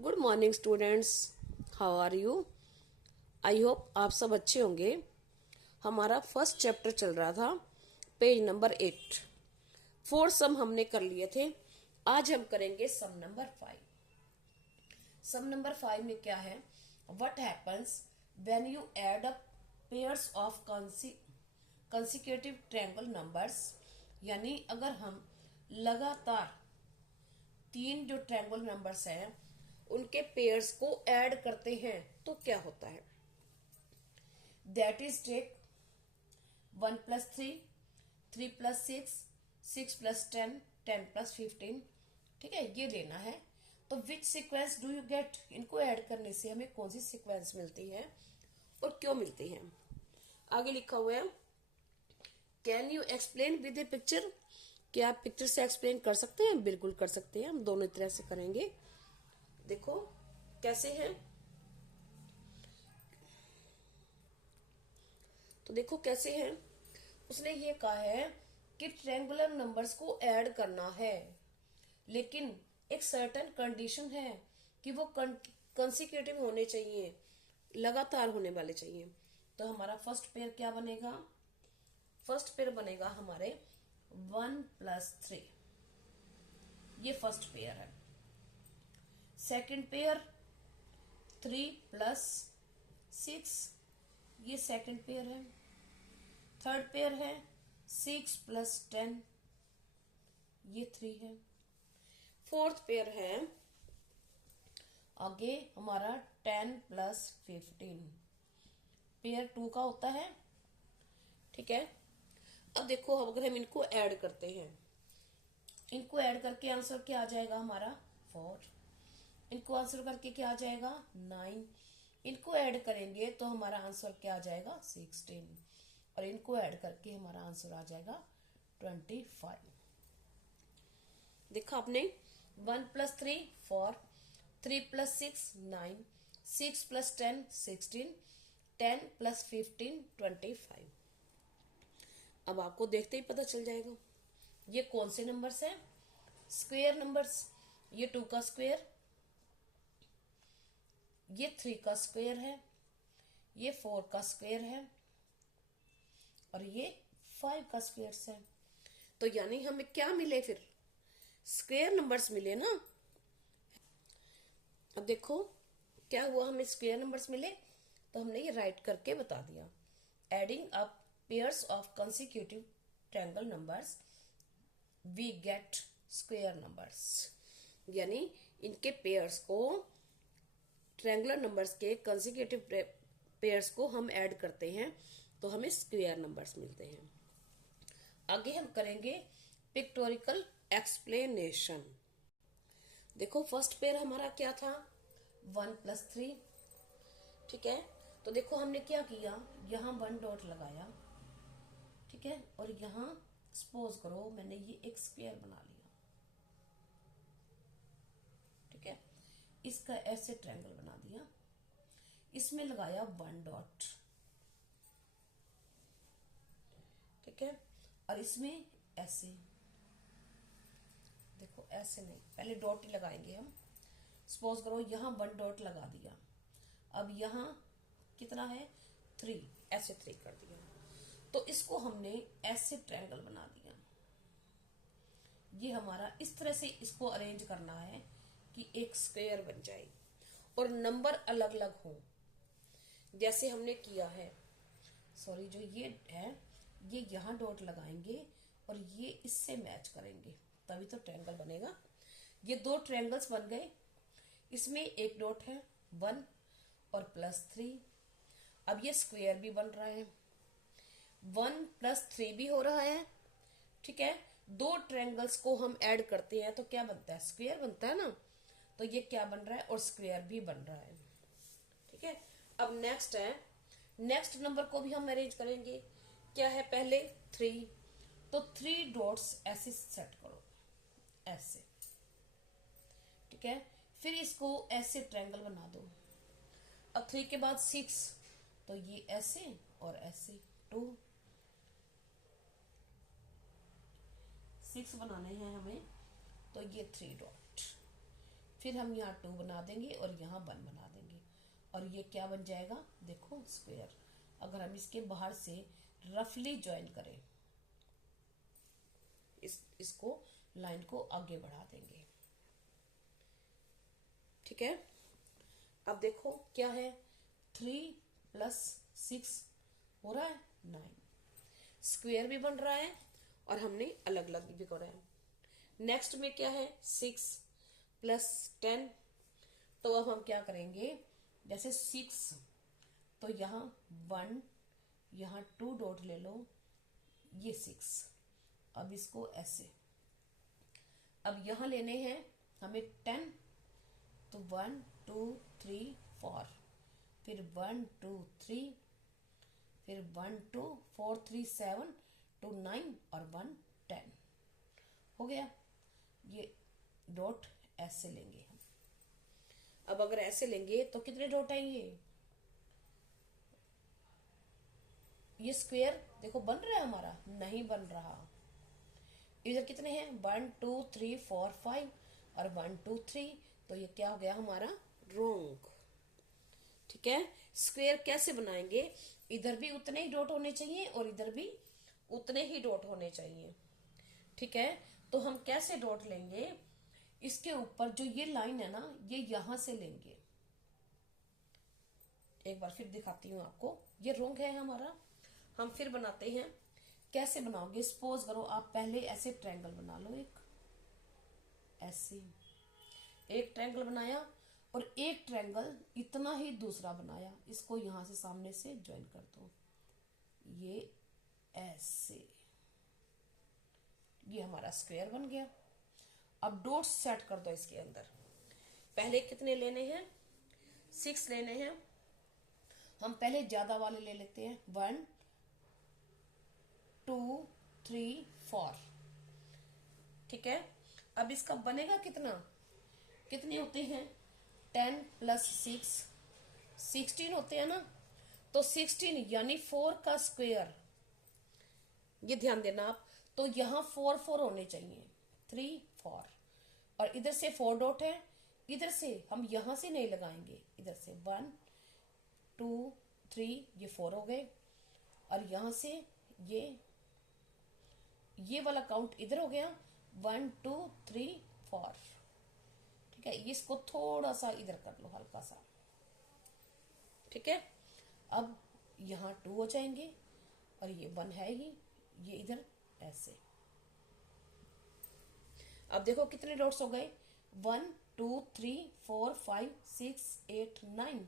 Good morning students, how are you. I hope आप सब अच्छे होंगे। हमारा फर्स्ट चैप्टर चल रहा था, पेज नंबर 8। 4 सम हमने कर लिए थे। आज हम करेंगे सम नंबर 5। सम नंबर 5 में क्या है, what happens when you add up pairs of consecutive triangle numbers. यानी अगर हम लगातार 3 जो ट्रायंगल नंबर्स हैं उनके पेयर्स को ऐड करते हैं तो क्या होता है। That is take 1+3, 3+6, 6+10, 10+15। ठीक है, ये लेना है। तो विच सीक्वेंस डू यू गेट, इनको ऐड करने से हमें कौन सी सीक्वेंस मिलती है और क्यों मिलती है। आगे लिखा हुआ है, can you explain with A picture. क्या आप पिक्चर से एक्सप्लेन कर सकते हैं? बिल्कुल कर सकते हैं, हम दोनों तरह से करेंगे। देखो कैसे है, तो देखो कैसे है। उसने ये कहा है कि ट्रायंगुलर नंबर्स को ऐड करना है, लेकिन एक सर्टेन कंडीशन है कि वो कंसिक्यूटिव होने चाहिए, लगातार होने वाले चाहिए। तो हमारा फर्स्ट पेयर क्या बनेगा? फर्स्ट पेयर बनेगा हमारे 1+3, ये फर्स्ट पेयर है। सेकंड पेयर 3+6, ये सेकंड पेयर है। थर्ड पेयर है 6+10, ये 3 है। फोर्थ पेयर है आगे हमारा 10+15, पेयर 2 का होता है। ठीक है, अब देखो अगर हम इनको ऐड करते हैं, इनको ऐड करके आंसर क्या आ जाएगा हमारा 4। इनको आंसर करके क्या आ जाएगा 9। इनको ऐड करेंगे तो हमारा आंसर क्या आ जाएगा 16, और इनको ऐड करके हमारा आंसर आ जाएगा 25। देखा आपने, 1+3 4, 3+6 9, 6+10 16, 10+15 25। अब आपको देखते ही पता चल जाएगा ये कौन से नंबर्स हैं, स्क्वायर नंबर्स। ये 2 का स्क्वायर, ये 3 का स्क्वायर है, ये 4 का स्क्वायर है, और ये 5 का स्क्वायर है। तो यानी हमें क्या मिले फिर, स्क्वायर नंबर्स मिले ना। अब देखो क्या हुआ, हमें स्क्वायर नंबर्स मिले तो हमने ये राइट करके बता दिया। Adding up pairs of consecutive triangle numbers we get square numbers. यानी इनके पेयर्स को, ट्रायंगुलर नंबर्स के कंसिक्यूटिव पेयर्स को हम ऐड करते हैं तो हमें स्क्वायर नंबर्स मिलते हैं। आगे हम करेंगे पिक्टोरिकल एक्सप्लेनेशन। देखो फर्स्ट पेयर हमारा क्या था 1+3। ठीक है, तो देखो हमने क्या किया, यहाँ 1 डॉट लगाया। ठीक है, और यहाँ सपोज करो मैंने ये एक स्क्वायर बना लिया। ठीक है, इसका ऐसे ट्रायंगल बना दिया, इसमें लगाया 1 डॉट। ठीक है, और इसमें ऐसे, देखो ऐसे नहीं, पहले डॉट ही लगाएंगे हम। सपोज करो यहाँ 1 डॉट लगा दिया, अब यहाँ कितना है 3, ऐसे 3 कर दिया। तो इसको हमने ऐसे ट्रायंगल बना दिया। ये हमारा इस तरह से इसको अरेंज करना है कि एक स्क्वायर बन जाए और नंबर अलग अलग हो, जैसे हमने किया है। सॉरी, जो ये है ये यहाँ डॉट लगाएंगे और ये इससे मैच करेंगे, तभी तो ट्रायंगल बनेगा। ये 2 ट्रायंगल्स बन गए, इसमें एक डॉट है 1 और +3। अब ये स्क्वायर भी बन रहा है, 1+3 भी हो रहा है। ठीक है, 2 ट्रायंगल्स को हम ऐड करते हैं तो क्या बनता है, स्क्वायर बनता है ना। तो ये क्या बन रहा है, और स्क्वायर भी बन रहा है। ठीक है, अब नेक्स्ट है, नेक्स्ट नंबर को भी हम अरेंज करेंगे। क्या है, पहले 3, तो 3 डॉट्स ऐसे सेट करो, ऐसे। ठीक है, फिर इसको ऐसे ट्रायंगल बना दो। अब 3 के बाद 6, तो ये ऐसे और ऐसे 2, 6 बनाने हैं हमें, तो ये 3 डॉट। फिर हम यहाँ 2 बना देंगे और यहाँ 1 बना देंगे और ये क्या बन जाएगा, देखो स्क्वायर। अगर हम इसके बाहर से रफली ज्वाइन करें, इसको लाइन को आगे बढ़ा देंगे। ठीक है, अब देखो क्या है, 3 + 6 हो रहा है 9। स्क्वायर भी बन रहा है और हमने अलग अलग भी करा है। नेक्स्ट में क्या है, 6 + 10। तो अब हम क्या करेंगे, जैसे 6 तो यहाँ 1, यहाँ 2 डॉट ले लो, ये 6। अब इसको ऐसे, अब यहाँ लेने हैं हमें 10, तो 1 2 3 4, फिर 1 2 3, फिर 1 2 4 3 7 2 9 और 1 10 हो गया। ये डॉट ऐसे लेंगे हम। अब अगर ऐसे लेंगे तो कितने डॉट आएंगे, ये स्क्वायर देखो बन रहा है हमारा, नहीं बन रहा। इधर कितने हैं, 1 2 3 4 5 और 1 2 3, तो ये क्या हो गया हमारा, रॉन्ग। ठीक है, स्क्वायर कैसे बनाएंगे, इधर भी उतने ही डॉट होने चाहिए और इधर भी उतने ही डॉट होने चाहिए। ठीक है, तो हम कैसे डॉट लेंगे, इसके ऊपर जो ये लाइन है ना, ये यहां से लेंगे। एक बार फिर दिखाती हूँ आपको, ये रॉन्ग है हमारा। हम फिर बनाते हैं, कैसे बनाओगे, सपोज करो आप पहले ऐसे ट्रायंगल बना लो, एक ऐसे एक ट्रायंगल बनाया और एक ट्रायंगल इतना ही दूसरा बनाया, इसको यहां से सामने से ज्वाइन कर दो, ये ऐसे, ये हमारा स्क्वायर बन गया। अब डॉट्स सेट कर दो इसके अंदर। पहले कितने लेने हैं, 6 लेने हैं। हम पहले ज्यादा वाले ले लेते हैं, 1 2 3 4। ठीक है, अब इसका बनेगा कितना, कितने होते हैं, 10 + 6 16 होते हैं ना, तो 16 यानी 4 का स्क्वायर, ये ध्यान देना आप। तो यहाँ 4 4 होने चाहिए, 3 4, और इधर से 4 डॉट है, इधर से हम यहां से नहीं लगाएंगे, इधर से 1 2 3, ये 4 हो गए, और यहां से ये वाला काउंट इधर हो गया, 1 2 3 4। ठीक है, इसको थोड़ा सा इधर कर लो, हल्का सा। ठीक है, अब यहाँ 2 हो जाएंगे और ये 1 है ही, ये इधर ऐसे। अब देखो कितने डॉट्स हो गए, 1 2 3 4 5 6 8 9।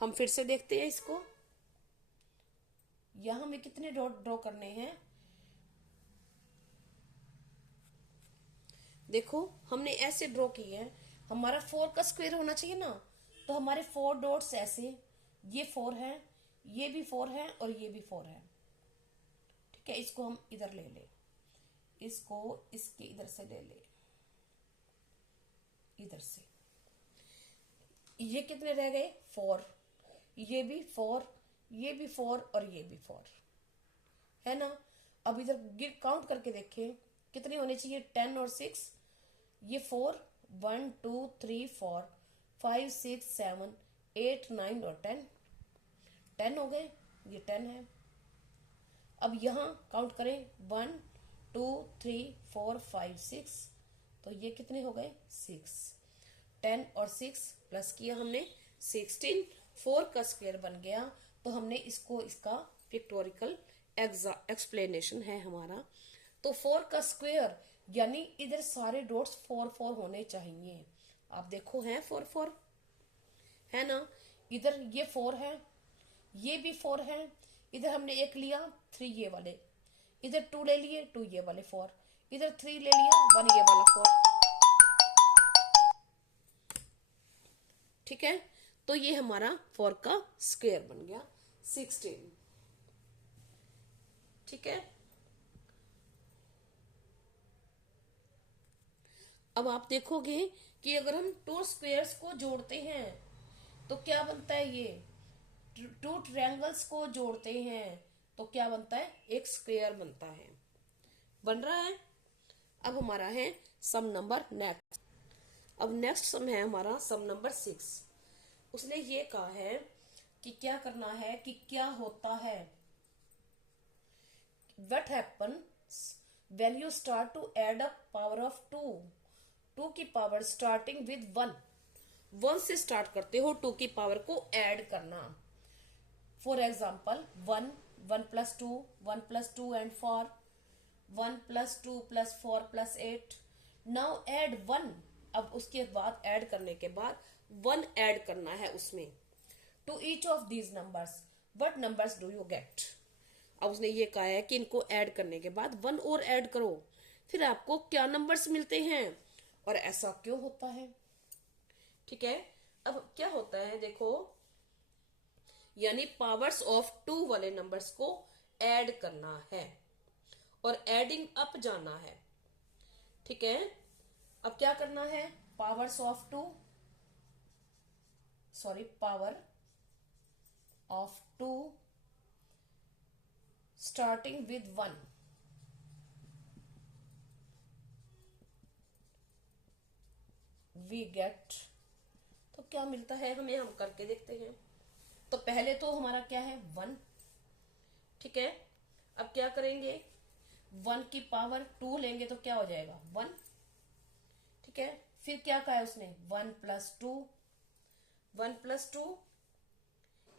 हम फिर से देखते हैं इसको, यहां हमें कितने डॉट ड्रॉ करने हैं, देखो हमने ऐसे ड्रॉ किए हैं, हमारा 4 का स्क्वायर होना चाहिए ना, तो हमारे 4 डॉट्स ऐसे, ये 4 है, ये भी 4 है और ये भी 4 है। ठीक है, इसको हम इधर ले ले, इसको इसके इधर से ले ले, इधर से, ये कितने रह गए, 4, ये भी 4, ये भी 4 और ये भी 4 है ना। अब इधर काउंट करके देखें कितने होने चाहिए, 10 और 6, ये 4, 1 2 3 4 5 6 7 8 9 और 10 हो गए, ये 10 है। अब यहाँ काउंट करें, 1 2 3 4 5 6, तो ये कितने हो गए, 6। 10 और 6 प्लस किया हमने 16, 4 का स्क्वायर बन गया। तो हमने इसको, इसका पिक्टोरिकल एक्सप्लेनेशन है हमारा। तो 4 का स्क्वायर यानी इधर सारे डॉट्स 4 4 होने चाहिए। आप देखो हैं 4 4 है ना, इधर ये 4 है, ये भी 4 है, इधर हमने एक लिया 3 ये वाले, इधर 2 ले लिए 2 ये वाले 4, इधर 3 ले लिया 1 ये वाला 4। ठीक है, तो ये हमारा 4 का स्क्वायर बन गया 16। ठीक है, अब आप देखोगे कि अगर हम 2 स्क्वायर्स को जोड़ते हैं तो क्या बनता है, ये 2 ट्रायंगल्स को जोड़ते हैं तो क्या बनता है, एक स्क्वायर बनता है, बन रहा है। अब हमारा है सम नंबर नेक्स्ट। अब नेक्स्ट सम है हमारा सम नंबर 6। उसने ये कहा है कि क्या करना है, कि क्या होता है, what happens when you start to add up power of 2, 2 की पावर starting with 1, 1 से स्टार्ट करते हो 2 की पावर को ऐड करना। For example 1, 1 plus 2, 1 plus 2 and 4, 1 plus 2 plus 4 plus 8। Now add 1। अब उसके बाद ऐड करने के बाद 1 ऐड करना है उसमें। To each of these numbers what numbers do you get. अब उसने ये कहा है कि इनको ऐड करने के बाद 1 और ऐड करो, फिर आपको क्या नंबर्स मिलते हैं और ऐसा क्यों होता है। ठीक है, अब क्या होता है देखो, यानी पावर्स ऑफ 2 वाले नंबर्स को ऐड करना है और एडिंग अप जाना है। ठीक है, अब क्या करना है, powers of 2, sorry power of 2 starting with 1, we get. तो क्या मिलता है हमें, हम करके देखते हैं। तो पहले तो हमारा क्या है 1। ठीक है, अब क्या करेंगे, 1 की पावर 2 लेंगे तो क्या हो जाएगा 1। ठीक है, फिर क्या कहा है उसने 1 प्लस 2, 1 प्लस 2,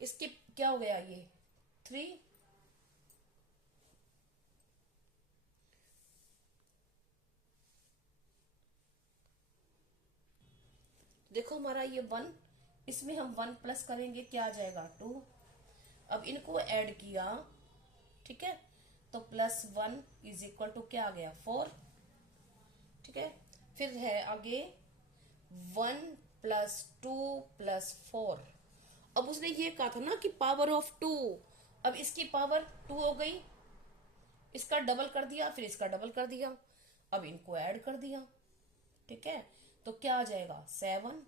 इसकी क्या हो गया ये 3। देखो हमारा ये 1, इसमें हम 1 प्लस करेंगे क्या आ जाएगा 2। अब इनको ऐड किया, ठीक है, तो प्लस 1 इज इक्वल टू क्या आ गया 4। ठीक है, फिर है आगे 1 प्लस 2 प्लस 4। अब उसने ये कहा था ना कि पावर ऑफ 2, अब इसकी पावर 2 हो गई, इसका डबल कर दिया, फिर इसका डबल कर दिया, अब इनको ऐड कर दिया। ठीक है, तो क्या आ जाएगा 7।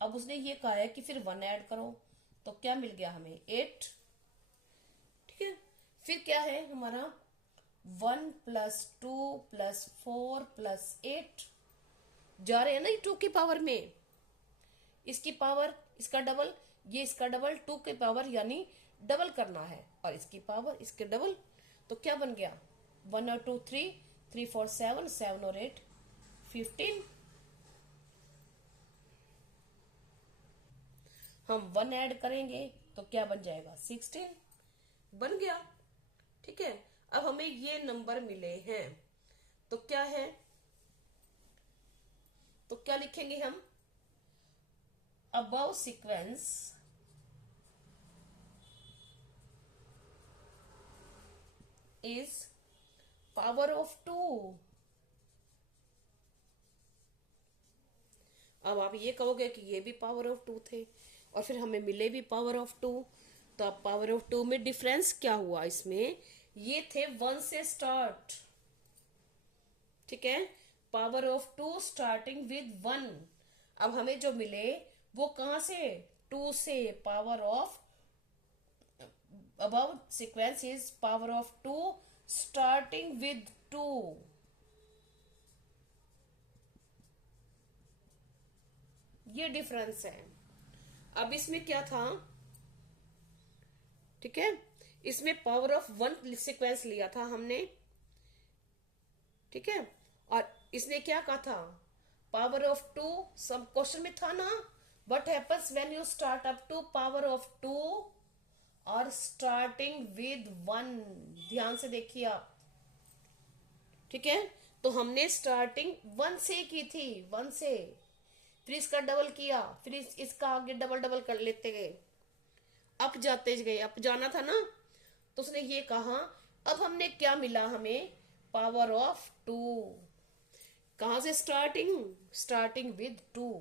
अब उसने ये कहा है कि फिर 1 ऐड करो, तो क्या मिल गया हमें 8। ठीक है, फिर क्या है हमारा 1 प्लस 2 प्लस 4 प्लस 8, जा रहे हैं ना 2 की पावर में, इसकी पावर इसका डबल, ये इसका डबल, 2 की पावर यानी डबल करना है, और इसकी पावर इसके डबल। तो क्या बन गया 1 और 2 3, 3 4 7, 7 और 8 15। हम 1 ऐड करेंगे तो क्या बन जाएगा 16 बन गया। ठीक है, अब हमें ये नंबर मिले हैं, तो क्या है, तो क्या लिखेंगे हम, above sequence is power of 2। अब आप ये कहोगे कि ये भी पावर ऑफ 2 थे और फिर हमें मिले भी पावर ऑफ 2, तो अब पावर ऑफ 2 में डिफरेंस क्या हुआ, इसमें ये थे 1 से स्टार्ट। ठीक है, पावर ऑफ 2 स्टार्टिंग विद 1। अब हमें जो मिले वो कहां से, 2 से। Power of above sequence is power of 2 starting with 2। ये डिफरेंस है। अब इसमें क्या था, ठीक है, इसमें पावर ऑफ 1 सीक्वेंस लिया था हमने। ठीक है, और इसने क्या कहा था, पावर ऑफ 2, सब क्वेश्चन में था ना, what happens when you start up to power of 2 और स्टार्टिंग विद 1। ध्यान से देखिए आप। ठीक है, तो हमने स्टार्टिंग 1 से की थी, 1 से, फिर इसका डबल किया, फिर इसका आगे डबल डबल कर लेते गए, अप जाते गए, अप जाना था ना। तो उसने ये कहा, अब हमने क्या मिला हमें, पावर ऑफ 2। कहां से स्टार्टिंग, स्टार्टिंग विद 2।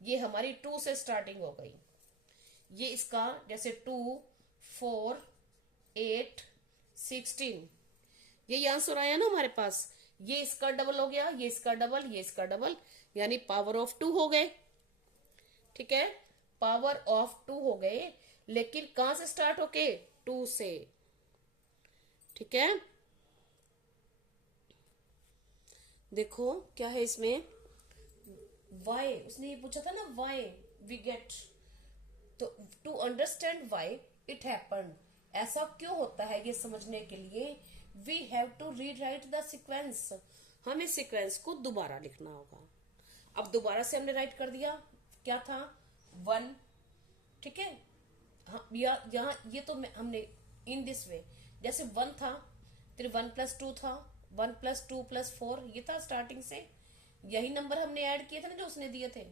ये हमारी 2 से स्टार्टिंग हो गई। ये इसका जैसे 2 4 8 16, ये आंसर आया ना हमारे पास, ये इसका डबल हो गया, ये इसका डबल, ये इसका डबल, यानी पावर ऑफ 2 हो गए। ठीक है, पावर ऑफ 2 हो गए, लेकिन कहां से स्टार्ट होके, 2 से। ठीक है, देखो क्या है इसमें, वाई, उसने ये पूछा था ना, वाई वी गेट, तो to understand why it happened, ऐसा क्यों होता है ये समझने के लिए we have to rewrite the sequence, हमें सीक्वेंस को दोबारा लिखना होगा। अब दोबारा से हमने राइट कर दिया, क्या था, 1, ठीक है। हाँ, यहाँ ये तो हमने इन दिस वे, जैसे 1 था, फिर 1+2 था, 1+2+4, ये था स्टार्टिंग से, यही नंबर हमने ऐड किए थे ना जो उसने दिए थे,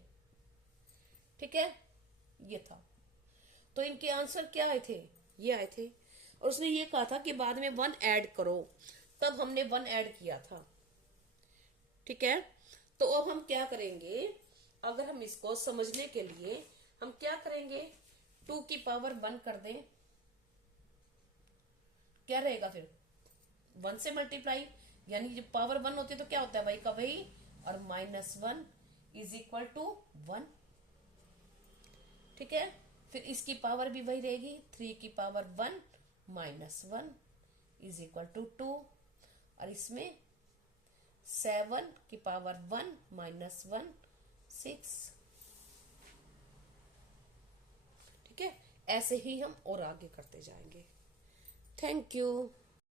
ठीक है, ये था। तो इनके आंसर क्या आए थे, ये आए थे। और उसने ये कहा था कि बाद में 1 ऐड करो, तब हमने 1 ऐड किया था, ठीक है। तो अब हम क्या करेंगे, अगर हम इसको समझने के लिए हम क्या करेंगे, 2 की पावर 1 कर दें, क्या रहेगा फिर, 1 से मल्टीप्लाई, यानी जब पावर 1 होती है तो क्या होता है भाई का वही, और -1 इज इक्वल टू 1, ठीक है। फिर इसकी पावर भी वही रहेगी, 3 की पावर 1 -1 इज इक्वल टू 2, और इसमें 7 की पावर 1 -1 6, ठीक है। ऐसे ही हम और आगे करते जाएंगे। Thank you.